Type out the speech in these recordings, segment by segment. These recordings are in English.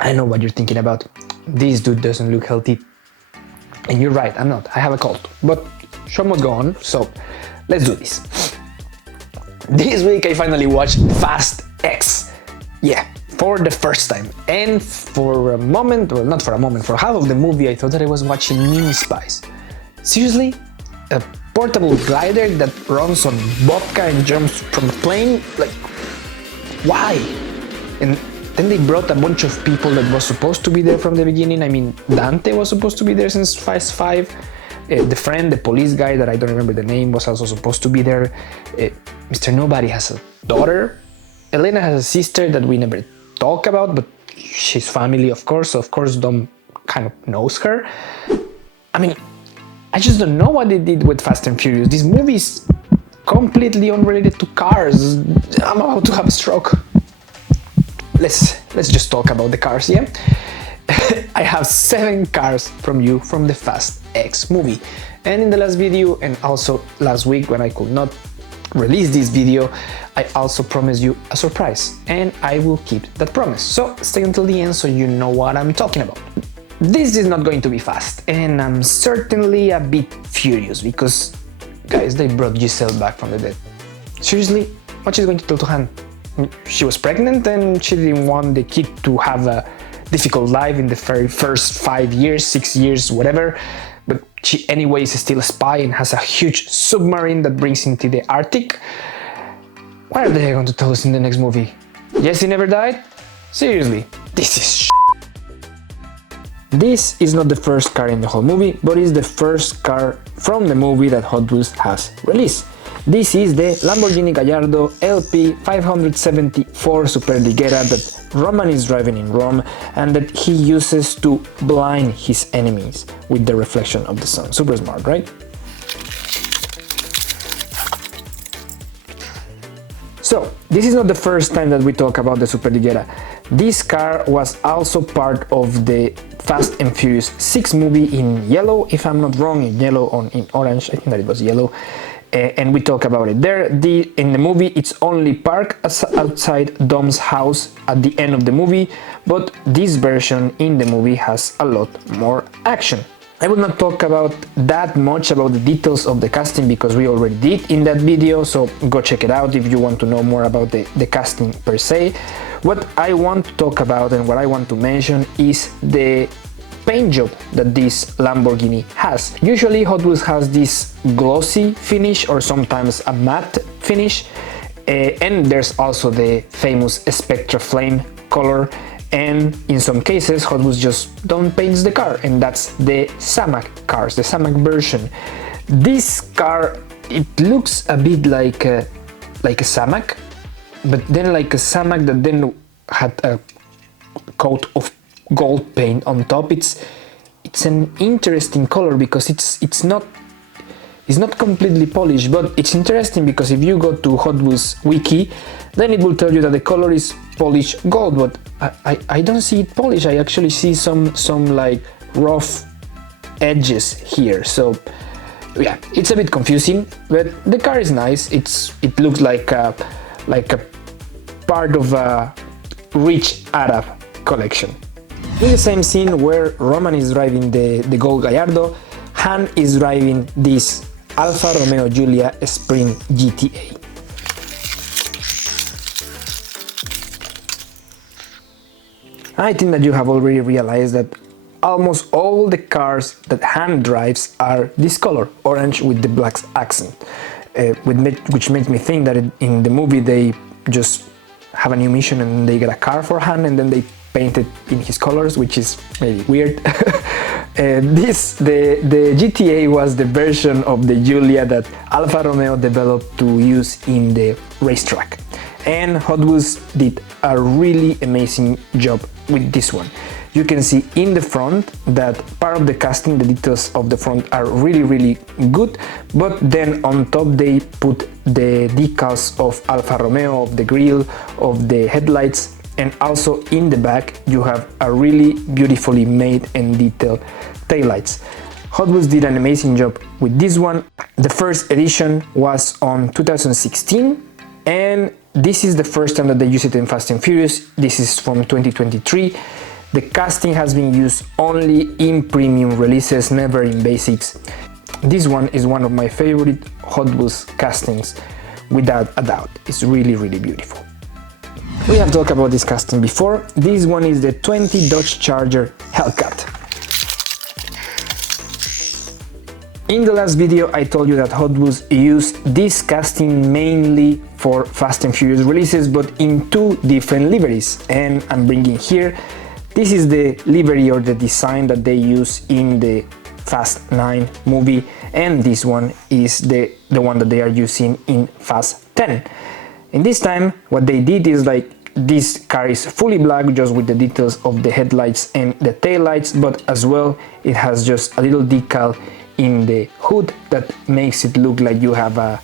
I know what you're thinking about. This dude doesn't look healthy. And you're right, I'm not. I have a cold. But show must go on, so let's do this. This week I finally watched Fast X. Yeah, for the first time. And for a moment, well, not for a moment, for half of the movie I thought that I was watching Mini Spies. Seriously? A portable glider that runs on vodka and jumps from a plane? Like, why? And then they brought a bunch of people that was supposed to be there from the beginning. I mean, Dante was supposed to be there since Fast 5. The friend, the police guy that I don't remember the name, was also supposed to be there. Mr. Nobody has a daughter. Elena has a sister that we never talk about, but she's family, of course. So of course, Dom kind of knows her. I mean, I just don't know what they did with Fast and Furious. This movie is completely unrelated to cars. I'm about to have a stroke. Let's just talk about the cars, yeah? I have 7 cars from you from the Fast X movie. And in the last video, and also last week when I could not release this video, I also promised you a surprise, and I will keep that promise. So stay until the end so you know what I'm talking about. This is not going to be fast, and I'm certainly a bit furious because, guys, they brought Giselle back from the dead. Seriously? What she's going to tell to Han? She was pregnant and she didn't want the kid to have a difficult life in the very first 5 years, 6 years, whatever. But she anyways is still a spy and has a huge submarine that brings into the Arctic. What are they going to tell us in the next movie? Jesse never died? Seriously, this is This is not the first car in the whole movie, but is the first car from the movie that Hot Wheels has released. This is the Lamborghini Gallardo LP 574 Superleggera that Roman is driving in Rome and that he uses to blind his enemies with the reflection of the sun. Super smart, right? So, this is not the first time that we talk about the Superleggera. This car was also part of the Fast and Furious 6 movie in yellow, if I'm not wrong, in yellow or in orange, I think that it was yellow. And we talk about it there. In the movie, it's only parked outside Dom's house at the end of the movie, but this version in the movie has a lot more action. I will not talk about that much about the details of the casting because we already did in that video, so go check it out if you want to know more about the casting per se. What I want to talk about and what I want to mention is the paint job that this Lamborghini has. Usually Hot Wheels has this glossy finish or sometimes a matte finish, and there's also the famous Spectra Flame color, and in some cases Hot Wheels just don't paint the car, and that's the Samac cars, the Samac version. This car, it looks a bit like a Samac, but then like a Samac that then had a coat of gold paint on top. It's an interesting color because it's not completely polished, but it's interesting because if you go to Hot Wheels wiki, then it will tell you that the color is polished gold, but I don't see it polished. I actually see some like rough edges here, so yeah, it's a bit confusing, but the car is nice. It looks like a part of a rich Arab collection. In the same scene where Roman is driving the gold Gallardo, Han is driving this Alfa Romeo Giulia Sprint GTA. I think that you have already realized that almost all the cars that Han drives are this color, orange with the black accent, which makes me think that in the movie they just have a new mission and they get a car for Han and then they paint it in his colors, which is maybe weird. The GTA was the version of the Giulia that Alfa Romeo developed to use in the racetrack, and Hot Wheels did a really amazing job with this one. You can see in the front that part of the casting, the details of the front are really good, but then on top they put the decals of Alfa Romeo, of the grille, of the headlights, and also in the back you have a really beautifully made and detailed taillights. Hot Wheels did an amazing job with this one. The first edition was on 2016, and this is the first time that they use it in Fast and Furious. This is from 2023. The casting has been used only in premium releases, never in basics. This one is one of my favorite Hot Wheels castings, without a doubt. It's really, really beautiful. We have talked about this casting before. This one is the 20 Dodge Charger Hellcat. In the last video I told you that Hot Wheels used this casting mainly for Fast and Furious releases, but in two different liveries, and I'm bringing here, this is the livery or the design that they use in the Fast 9 movie, and this one is the one that they are using in Fast 10. In this time what they did is like, this car is fully black just with the details of the headlights and the taillights, but as well it has just a little decal in the hood that makes it look like you have a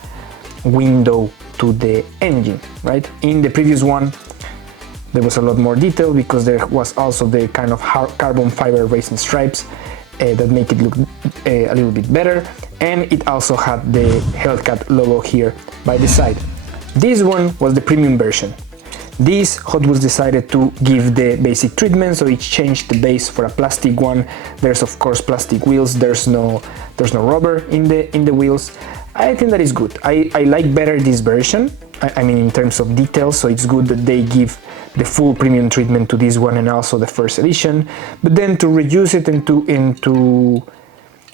window to the engine, right? In the previous one there was a lot more detail because there was also the kind of carbon fiber racing stripes that make it look a little bit better, and it also had the Hellcat logo here by the side. This one was the premium version. This Hot Wheels decided to give the basic treatment, so it changed the base for a plastic one. There's of course plastic wheels, there's no rubber in the wheels. I think that is good. I like better this version, I mean in terms of details, so it's good that they give the full premium treatment to this one and also the first edition, but then to reuse it and to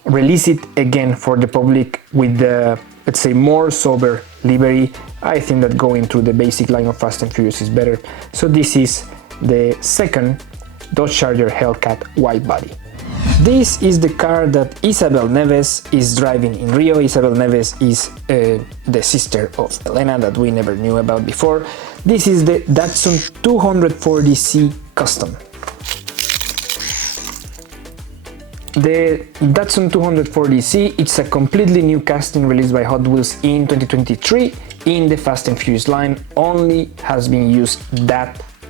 release it again for the public with the, let's say, more sober livery, I think that going through the basic line of Fast and Furious is better. So this is the second Dodge Charger Hellcat wide body. This is the car that Isabel Neves is driving in Rio. Isabel Neves is the sister of Elena that we never knew about before. This is the Datsun 240C Custom. The Datsun 240C, it's a completely new casting released by Hot Wheels in 2023 in the Fast and Furious line. Only has been used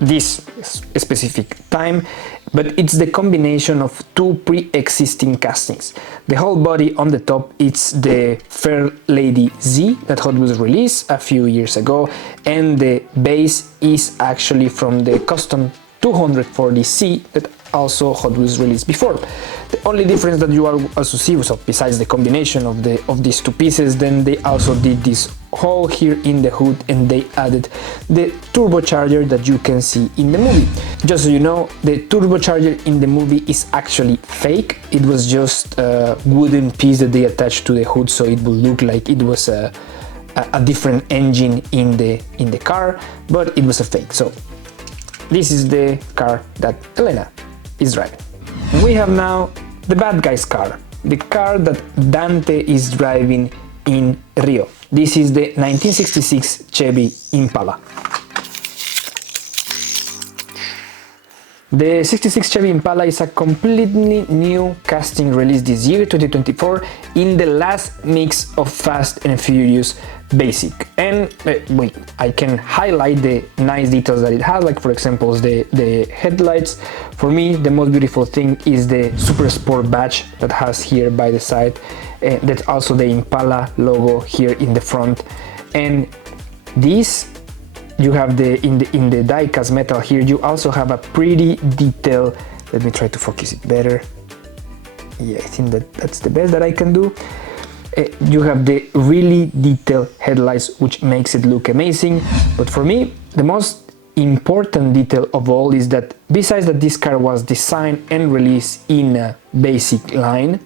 this specific time, but it's the combination of two pre-existing castings. The whole body on the top, it's the Fair Lady Z that Hot Wheels released a few years ago, and the base is actually from the custom 240C that also Hot Wheels released before. The only difference that you are also see, so besides the combination of these two pieces, then they also did this hole here in the hood and they added the turbocharger that you can see in the movie. Just so you know, the turbocharger in the movie is actually fake. It was just a wooden piece that they attached to the hood, so it would look like it was a different engine in the car, but it was a fake. So this is the car that Elena is driving. We have now the bad guy's car, the car that Dante is driving in Rio. This is the 1966 Chevy Impala. The 66 Chevy Impala is a completely new casting released this year, 2024, in the last mix of Fast and Furious Basic. And I can highlight the nice details that it has, like for example the headlights. For me, the most beautiful thing is the Super Sport badge that has here by the side. That's also the Impala logo here in the front. And this, you have in the die-cast metal here, you also have a pretty detail. Let me try to focus it better. Yeah, I think that's the best that I can do. You have the really detailed headlights, which makes it look amazing. But for me, the most important detail of all is that besides that this car was designed and released in a basic line,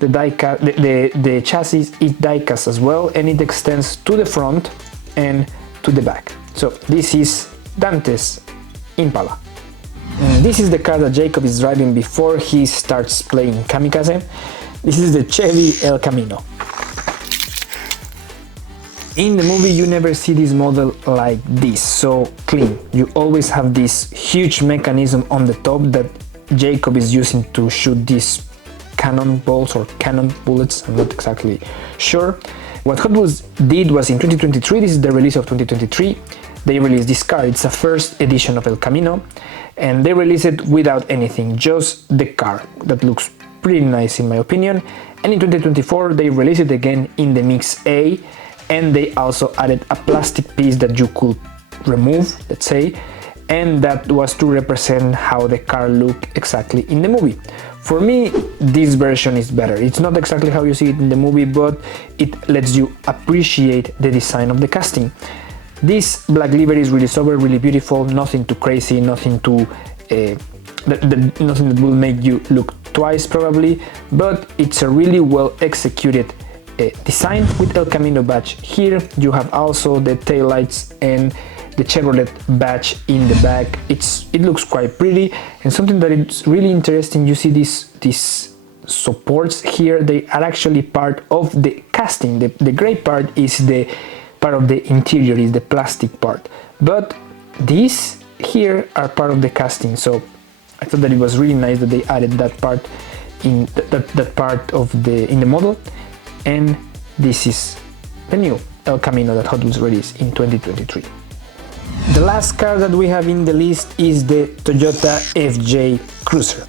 the chassis is die-cast as well, and it extends to the front and to the back. So this is Dante's Impala. This is the car that Jacob is driving before he starts playing Kamikaze. This is the Chevy El Camino. In the movie you never see this model like this, so clean. You always have this huge mechanism on the top that Jacob is using to shoot these cannonballs or cannon bullets, I'm not exactly sure. What Hot Wheels did was in 2023, this is the release of 2023, they released this car. It's a first edition of El Camino, and they released it without anything, just the car that looks pretty nice in my opinion. And in 2024 they released it again in the Mix A, and they also added a plastic piece that you could remove, let's say, and that was to represent how the car looked exactly in the movie. For me, this version is better. It's not exactly how you see it in the movie, but it lets you appreciate the design of the casting. This black livery is really sober, really beautiful, nothing too crazy, nothing too nothing that will make you look twice probably, but it's a really well executed design with El Camino badge here. You have also the taillights and the Chevrolet badge in the back. It looks quite pretty, and something that is really interesting, you see these supports here, they are actually part of the casting. The gray part is the part of the interior, is the plastic part, but these here are part of the casting, so I thought that it was really nice that they added that part in that part of the model. And this is the new El Camino that Hot Wheels released in 2023. The last car that we have in the list is the Toyota FJ Cruiser.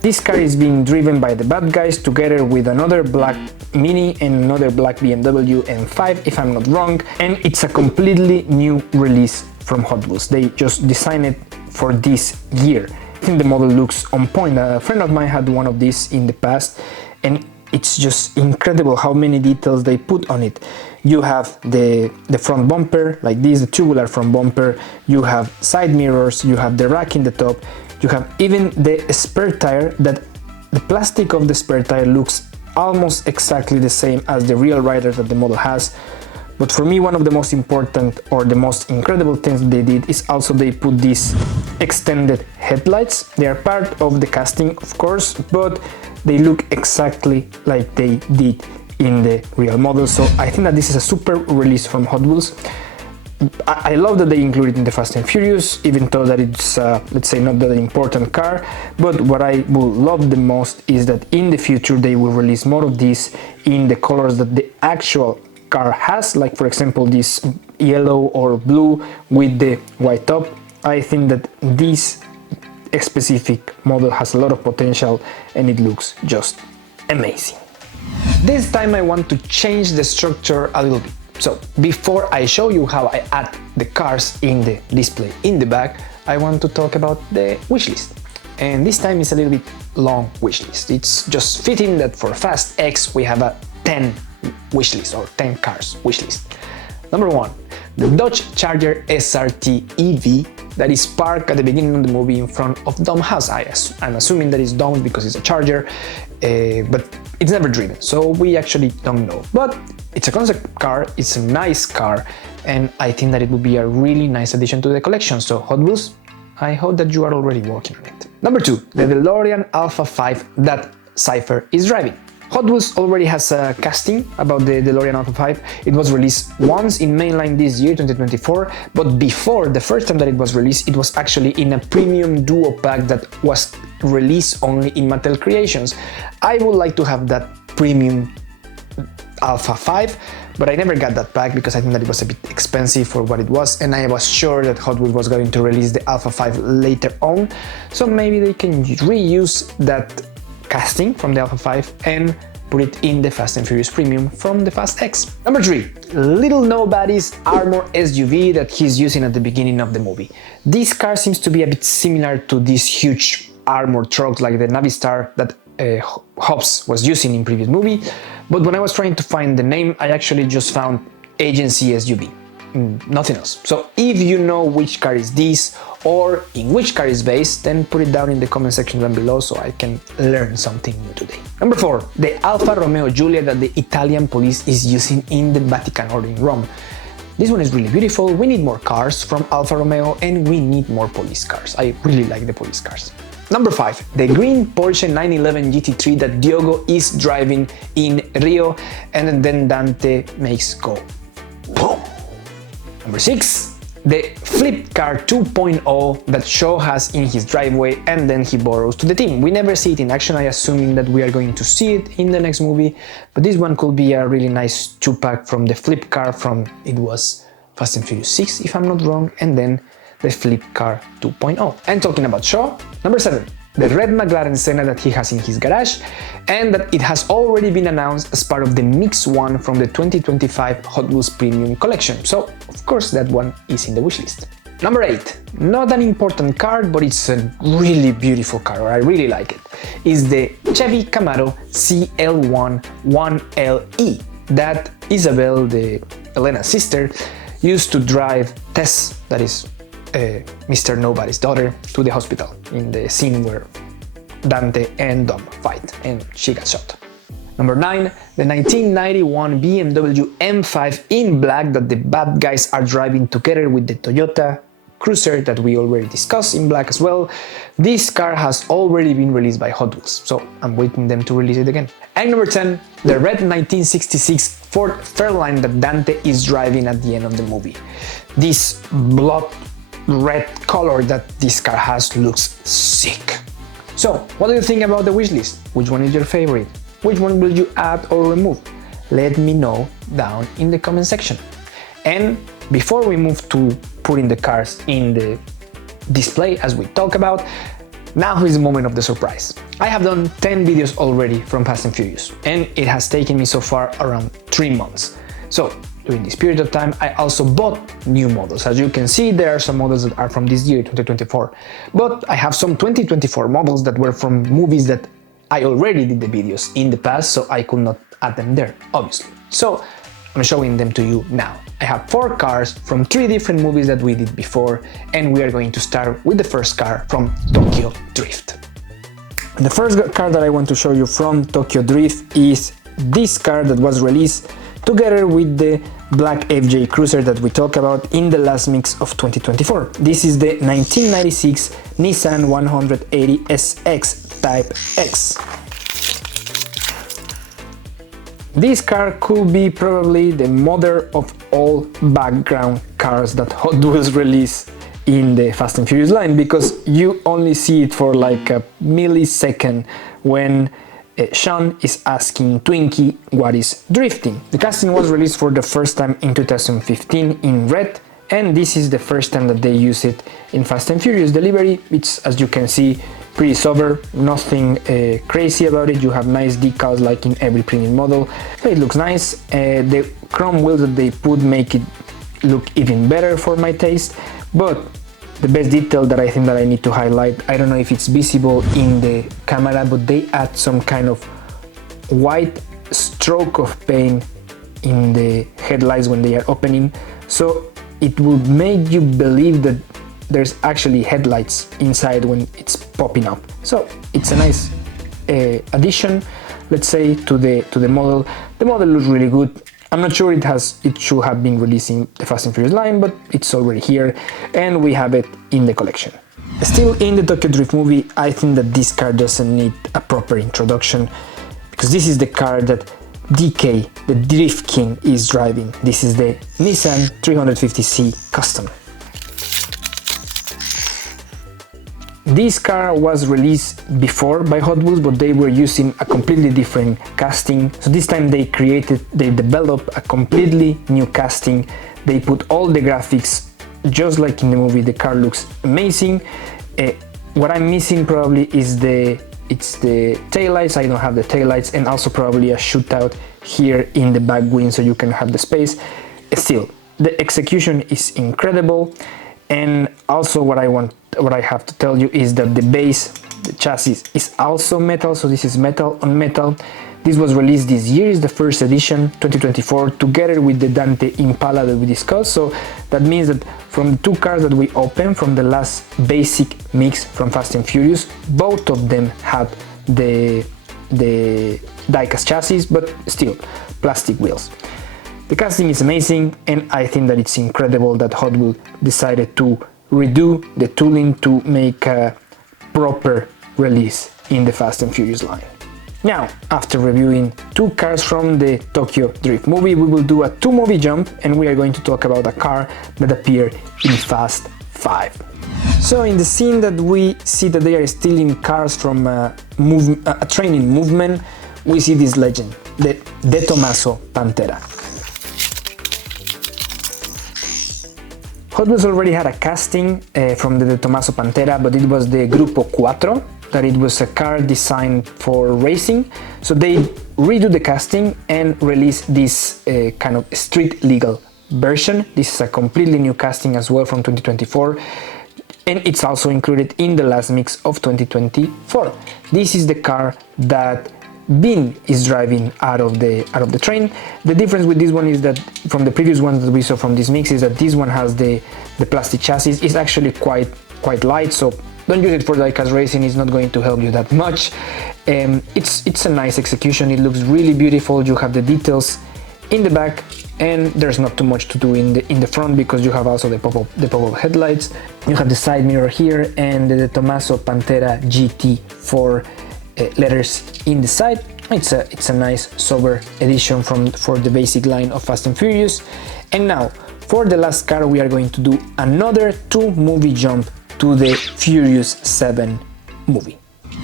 This car is being driven by the bad guys together with another black Mini and another black BMW M5 if I'm not wrong, and it's a completely new release from Hot Wheels. They just designed it for this year. I think the model looks on point. A friend of mine had one of these in the past, and it's just incredible how many details they put on it. You have the front bumper like this, the tubular front bumper, you have side mirrors, you have the rack in the top, you have even the spare tire, that the plastic of the spare tire looks almost exactly the same as the real rider that the model has. But for me, one of the most important or the most incredible things they did is also they put these extended headlights. They are part of the casting, of course, but they look exactly like they did in the real model. So I think that this is a super release from Hot Wheels. I love that they include it in the Fast and Furious, even though that it's, let's say, not that important car. But what I will love the most is that in the future they will release more of these in the colors that the actual car has, like for example this yellow or blue with the white top. I think that this specific model has a lot of potential and it looks just amazing. This time I want to change the structure a little bit. So before I show you how I add the cars in the display in the back, I want to talk about the wish list. And this time it's a little bit long wish list. It's just fitting that for Fast X we have a 10 wish list or 10 cars wish list. Number 1, the Dodge Charger SRT EV that is parked at the beginning of the movie in front of Dom's house. I'm assuming that it's Dom because it's a Charger, but it's never driven, so we actually don't know. But it's a concept car, it's a nice car, and I think that it would be a really nice addition to the collection. So Hot Wheels, I hope that you are already working on it. Number 2, the DeLorean Alpha 5 that Cypher is driving. Hot Wheels already has a casting about the DeLorean Alpha 5. It was released once in mainline this year, 2024, but before, the first time that it was released, it was actually in a premium duo pack that was released only in Mattel Creations. I would like to have that premium Alpha 5, but I never got that pack because I think that it was a bit expensive for what it was, and I was sure that Hot Wheels was going to release the Alpha 5 later on, so maybe they can reuse that casting from the Alpha 5 and put it in the Fast and Furious Premium from the Fast X. Number 3, Little Nobody's armor SUV that he's using at the beginning of the movie. This car seems to be a bit similar to these huge armor trucks like the Navistar that Hobbs was using in previous movie, but when I was trying to find the name, I actually just found Agency SUV. Nothing else. So if you know which car is this or in which car is based, then put it down in the comment section down below so I can learn something new today. Number 4, the Alfa Romeo Giulia that the Italian police is using in the Vatican or in Rome. This one is really beautiful. We need more cars from Alfa Romeo and we need more police cars. I really like the police cars. Number 5, the green Porsche 911 GT3 that Diogo is driving in Rio and then Dante makes go boom. Number 6, the Flip Car 2.0 that Shaw has in his driveway and then he borrows to the team. We never see it in action, I assuming that we are going to see it in the next movie, but this one could be a really nice 2-pack from the Flip Car from, it was Fast and Furious 6 if I'm not wrong, and then the Flip Car 2.0. And talking about Shaw, number 7, the red McLaren Senna that he has in his garage, and that it has already been announced as part of the Mix 1 from the 2025 Hot Wheels Premium Collection, so of course that one is in the wishlist. Number 8, not an important car, but it's a really beautiful car, or I really like it, is the Chevy Camaro CL1 1LE that Isabel, Elena's sister, used to drive Tess, that is Mr. Nobody's daughter, to the hospital in the scene where Dante and Dom fight and she got shot. Number 9, the 1991 BMW M5 in black that the bad guys are driving together with the Toyota Cruiser that we already discussed in black as well. This car has already been released by Hot Wheels, so I'm waiting them to release it again. And number 10, the red 1966 Ford Fairlane that Dante is driving at the end of the movie. This blood red color that this car has looks sick. So, what do you think about the wishlist? Which one is your favorite? Which one will you add or remove? Let me know down in the comment section. And before we move to putting the cars in the display as we talk about, now is the moment of the surprise. I have done 10 videos already from Fast and Furious, and it has taken me so far around 3 months. So during this period of time, I also bought new models. As you can see, there are some models that are from this year, 2024, but I have some 2024 models that were from movies that I already did the videos in the past, so I could not add them there, obviously. So I'm showing them to you now. I have 4 cars from 3 different movies that we did before, and we are going to start with the first car from Tokyo Drift. The first car that I want to show you from Tokyo Drift is this car that was released together with the black FJ Cruiser that we talked about in the last mix of 2024. This is the 1996 Nissan 180 SX Type X. This car could be probably the mother of all background cars that Hot Wheels release in the Fast and Furious line, because you only see it for like a millisecond when Sean is asking Twinkie what is drifting. The casting was released for the first time in 2015 in red, and this is the first time that they use it in Fast and Furious delivery. It's, as you can see, pretty sober, nothing crazy about it. You have nice decals like in every premium model, so it looks nice. The chrome wheels that they put make it look even better for my taste, but the best detail that I think that I need to highlight, I don't know if it's visible in the camera, but they add some kind of white stroke of paint in the headlights when they are opening, so it will make you believe that there's actually headlights inside when it's popping up. So it's a nice addition, let's say, to the model. The model looks really good. I'm not sure it should have been released in the Fast and Furious line, but it's already here and we have it in the collection. Still in the Tokyo Drift movie, I think that this car doesn't need a proper introduction, because this is the car that DK, the Drift King, is driving. This is the Nissan 350C Custom. This car was released before by Hot Wheels, but they were using a completely different casting. So this time they developed a completely new casting. They put all the graphics just like in the movie. The car looks amazing. What I'm missing probably is the taillights. I don't have the taillights, and also probably a shootout here in the back wing so you can have the space. Still, the execution is incredible. And also what I have to tell you is that the base, the chassis, is also metal, so this is metal on metal. This was released this year, is the first edition, 2024, together with the Dante Impala that we discussed. So that means that from the 2 cars that we opened from the last basic mix from Fast and Furious, both of them had the die-cast chassis, but still plastic wheels. The casting is amazing, and I think that it's incredible that Hot Wheels decided to redo the tooling to make a proper release in the Fast and Furious line. Now, after reviewing 2 cars from the Tokyo Drift movie, we will do a 2-movie jump, and we are going to talk about a car that appeared in Fast 5. So in the scene that we see that they are stealing cars from a training movement, we see this legend, the Tomaso Pantera. Hot Wheels already had a casting from the Tomaso Pantera, but it was the Grupo 4, that it was a car designed for racing, so they redo the casting and release this kind of street legal version. This is a completely new casting as well from 2024, and it's also included in the last mix of 2024. This is the car that Bean is driving out of the train. The difference with this one is that from the previous ones that we saw from this mix is that this one has the plastic chassis. It's actually quite light, so don't use it for diecast racing. It's not going to help you that much. It's a nice execution. It looks really beautiful. You have the details in the back, and there's not too much to do in the front because you have also the pop-up headlights. You have the side mirror here and the Tomaso Pantera GT4 letters in the side. It's a nice sober edition for the basic line of Fast and Furious. And now for the last car, we are going to do another 2-movie jump to the Furious 7 movie.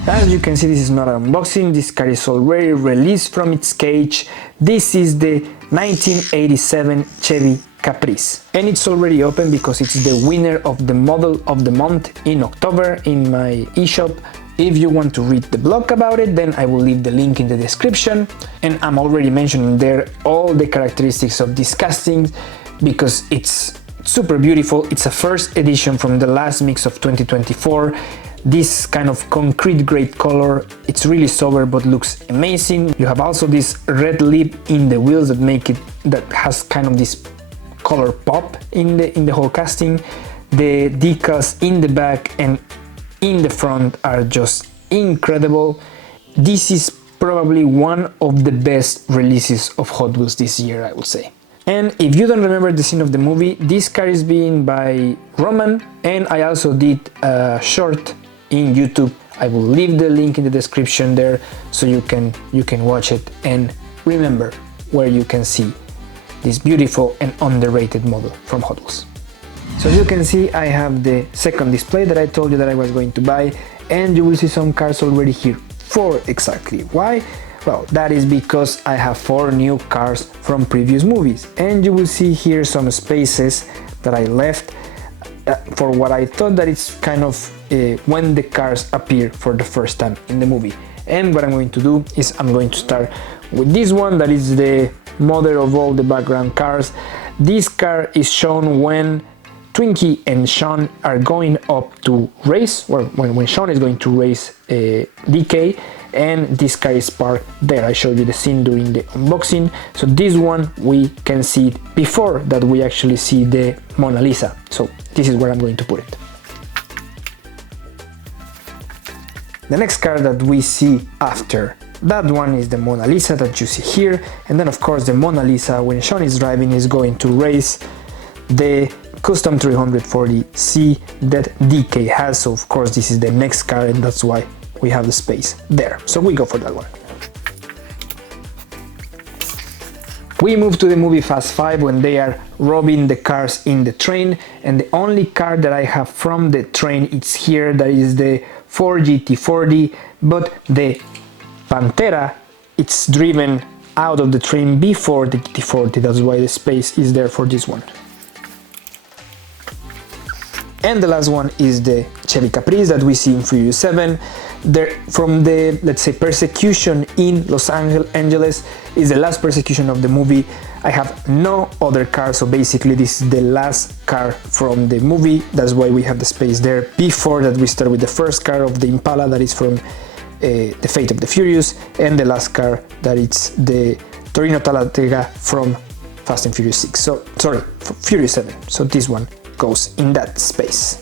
As you can see, this is not an unboxing. This car is already released from its cage. This is the 1987 Chevy Caprice, and it's already open because it's the winner of the Model of the Month in October in my eShop. If you want to read the blog about it, then I will leave the link in the description, and I'm already mentioning there all the characteristics of this casting because it's super beautiful. It's a first edition from the last mix of 2024. This kind of concrete gray color, it's really sober but looks amazing. You have also this red lip in the wheels that has kind of this color pop in the whole casting. The decals in the back and in the front are just incredible. This is probably one of the best releases of Hot Wheels this year, I would say. And if you don't remember the scene of the movie, this car is being by Roman, and I also did a short in YouTube. I will leave the link in the description there so you can watch it and remember where you can see this beautiful and underrated model from Hot Wheels. So as you can see, I have the second display that I told you that I was going to buy, and you will see some cars already here. 4 exactly. Why? Well, that is because I have 4 new cars from previous movies, and you will see here some spaces that I left for what I thought that it's kind of when the cars appear for the first time in the movie. And what I'm going to do is I'm going to start with this one that is the mother of all the background cars. This car is shown when Twinkie and Sean are going up to race, or when Sean is going to race DK, and this car is parked there. I showed you the scene during the unboxing. So this one we can see it before that we actually see the Mona Lisa. So this is where I'm going to put it. The next car that we see after that one is the Mona Lisa that you see here, and then of course the Mona Lisa when Sean is driving is going to race the Custom 340C that DK has. So of course this is the next car, and that's why we have the space there. So we go for that one. We move to the movie Fast 5 when they are robbing the cars in the train, and the only car that I have from the train is here, that is the Ford GT40, but the Pantera, it's driven out of the train before the GT40, that's why the space is there for this one. And the last one is the Chevy Caprice that we see in Furious 7. From the, let's say, persecution in Los Angeles is the last persecution of the movie. I have no other car, so basically this is the last car from the movie. That's why we have the space there. Before that we start with the first car of the Impala that is from The Fate of the Furious, and the last car that it's the Torino Talladega from Fast and Furious 6. So, sorry, Furious 7. So this one goes in that space.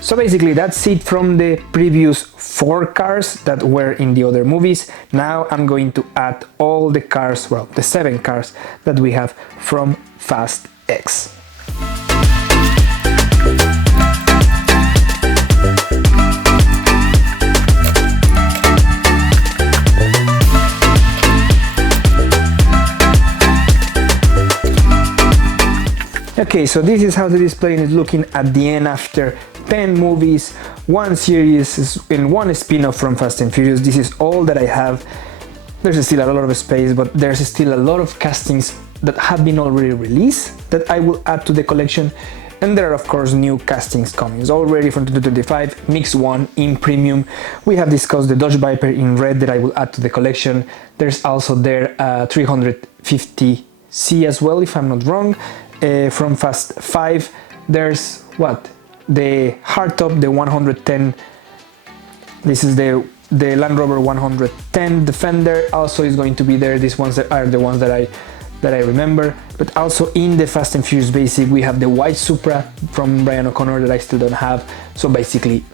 So basically that's it from the previous 4 cars that were in the other movies. Now I'm going to add all the cars, well, the 7 cars that we have from Fast X. Okay, so this is how the display is looking at the end after 10 movies, 1 series and 1 spin-off from Fast and Furious. This is all that I have. There's still a lot of space, but there's still a lot of castings that have been already released that I will add to the collection. And there are of course new castings coming. Already from 2025, Mix 1 in premium. We have discussed the Dodge Viper in red that I will add to the collection. There's also their 350C as well, if I'm not wrong. From Fast 5, there's what? The hardtop, the 110. This is the Land Rover 110 Defender also is going to be there. These ones that are the ones that I remember. But also in the Fast and Furious Basic, we have the white Supra from Brian O'Connor that I still don't have. So basically,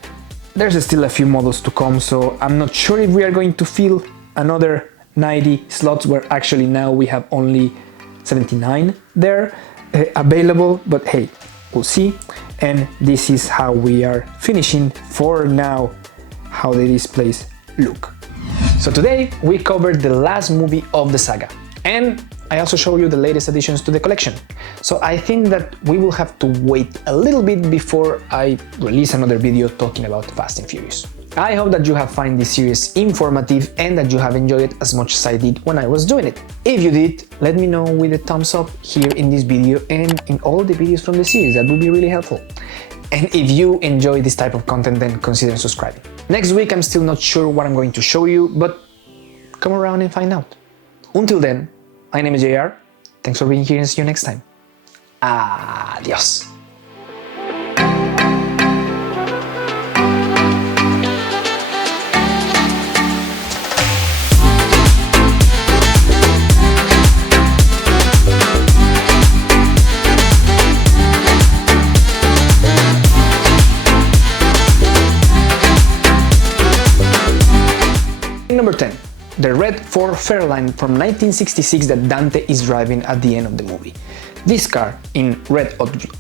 there's still a few models to come. So I'm not sure if we are going to fill another 90 slots, where actually now we have only 79 there available. But hey, we'll see. And this is how we are finishing for now, how the displays look. So today we covered the last movie of the saga, and I also show you the latest additions to the collection. So I think that we will have to wait a little bit before I release another video talking about Fast and Furious. I hope that you have found this series informative and that you have enjoyed it as much as I did when I was doing it. If you did, let me know with a thumbs up here in this video and in all the videos from the series. That would be really helpful. And if you enjoy this type of content, then consider subscribing. Next week, I'm still not sure what I'm going to show you, but come around and find out. Until then, my name is JR. Thanks for being here and see you next time. Adios. Number 10. The red Ford Fairlane from 1966 that Dante is driving at the end of the movie. This car in red Oxblock